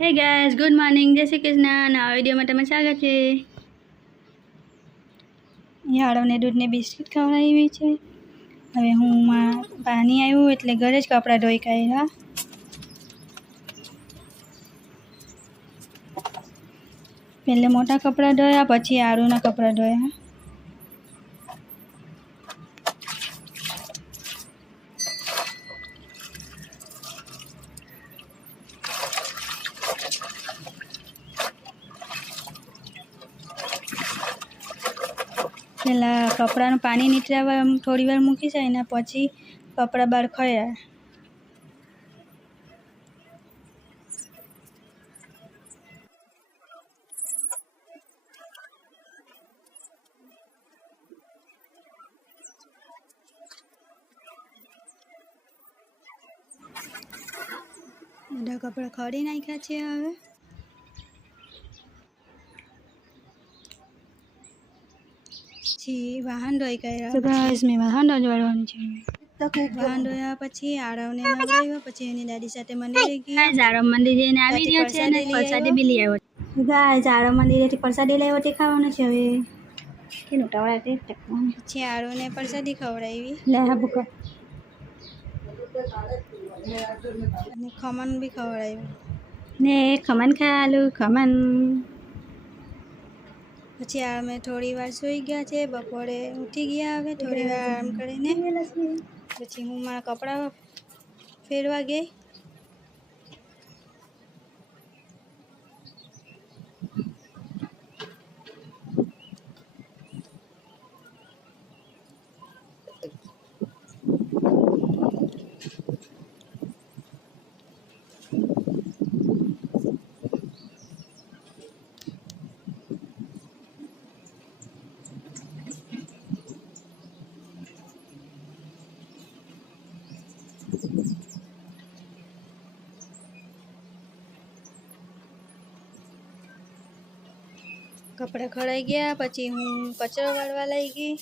હે guys, good morning, જય શ્રી કૃષ્ણ. નવા વિડીયોમાં તમારું સ્વાગત છે. યાળવને દૂધને બિસ્કિટ ખવડાવી છે. હવે હું પાણી આવ્યું એટલે ઘરે જ કપડાં ધોઈ કાઢ્યા. પહેલે મોટા કપડાં ધોયા, પછી આરુના કપડાં ધોયા. પહેલાં કપડાનું પાણી નીતરાવા થોડી વાર મૂકી જાય ને પછી કપડાં બહાર ખોયા. બધા કપડાં ખોડી નાખ્યા છે. હવે પછી વાહન ધોઈ કાઢ્યા. તો ગાઈસ, મેં વાહન ધોવાનું છે. વાહન ધોયા પછી આરવને નવડાવ્યો, પછી એની દાદી સાથે મંદિરે ગઈ. આરવ મંદિર જઈને આવી રહ્યો છે અને પ્રસાદી બી લઈ આવ્યો. ગાઈસ, આરવ મંદિરેથી પ્રસાદી લાવ્યો તે ખાવાનું છે. હવે કેનું ટવળાતે પછી આરવને પ્રસાદી ખવડાવી. લે હા ભૂકા અને ખમણ બી ખવડાવ્યું ને ખમણ ખાલું ખમણ. પછી અમે થોડી વાર સૂઈ ગયા છે. બપોરે ઉઠી ગયા. હવે થોડી વાર આરામ કરીને પછી હું મારા કપડાં ફેરવા ગઈ. કપડાં ખડાઈ ગયા પછી હું કચરો વાળવા લઈ ગઈ.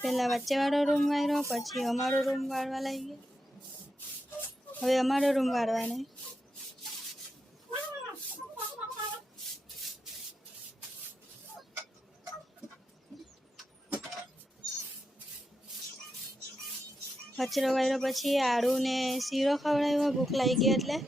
પહેલાં વચ્ચેવાળો રૂમ વાળ્યો, પછી અમારો રૂમ વાળવા લઈ ગઈ. હવે અમારો રૂમ વાળવાનો. કચરો વાળ્યો પછી આળુને શીરો ખવડાવ્યો, ભૂખ લાગી ગઈ એટલે.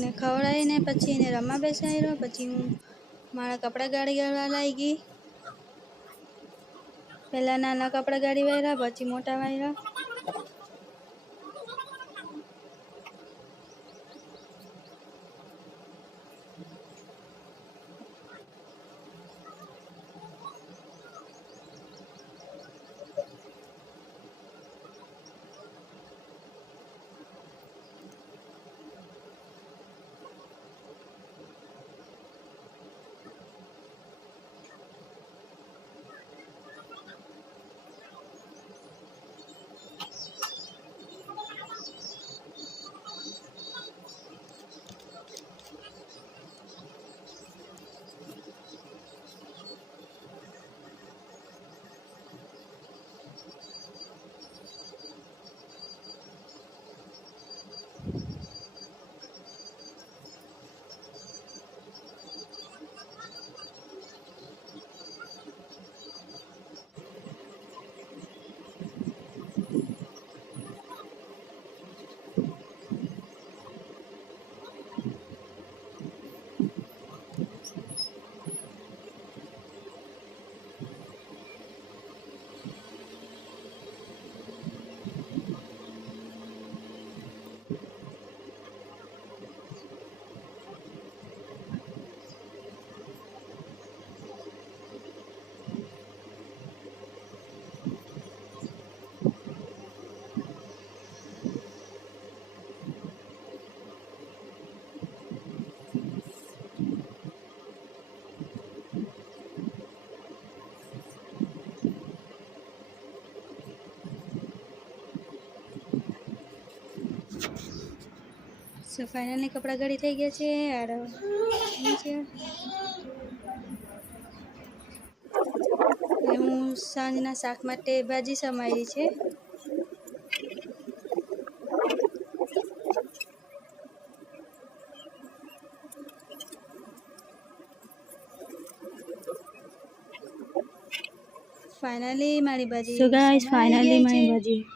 ને ખવડાવીને પછી એને રમવા બેસાડ્યો. પછી હું મારા કપડાં ગાડી ગાળવા લાગી ગઈ. પહેલાં નાના કપડાં ગાડી વાળ્યા, પછી મોટા વાળ્યા. સો ફાઇનલી કપડાં ઘડી થઈ ગયા છે. આરવ છે હું સાંજના શાક માટે ભાજી સમારી છે. ફાઇનલી મારી ભાજી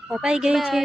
પકાઈ ગઈ છે.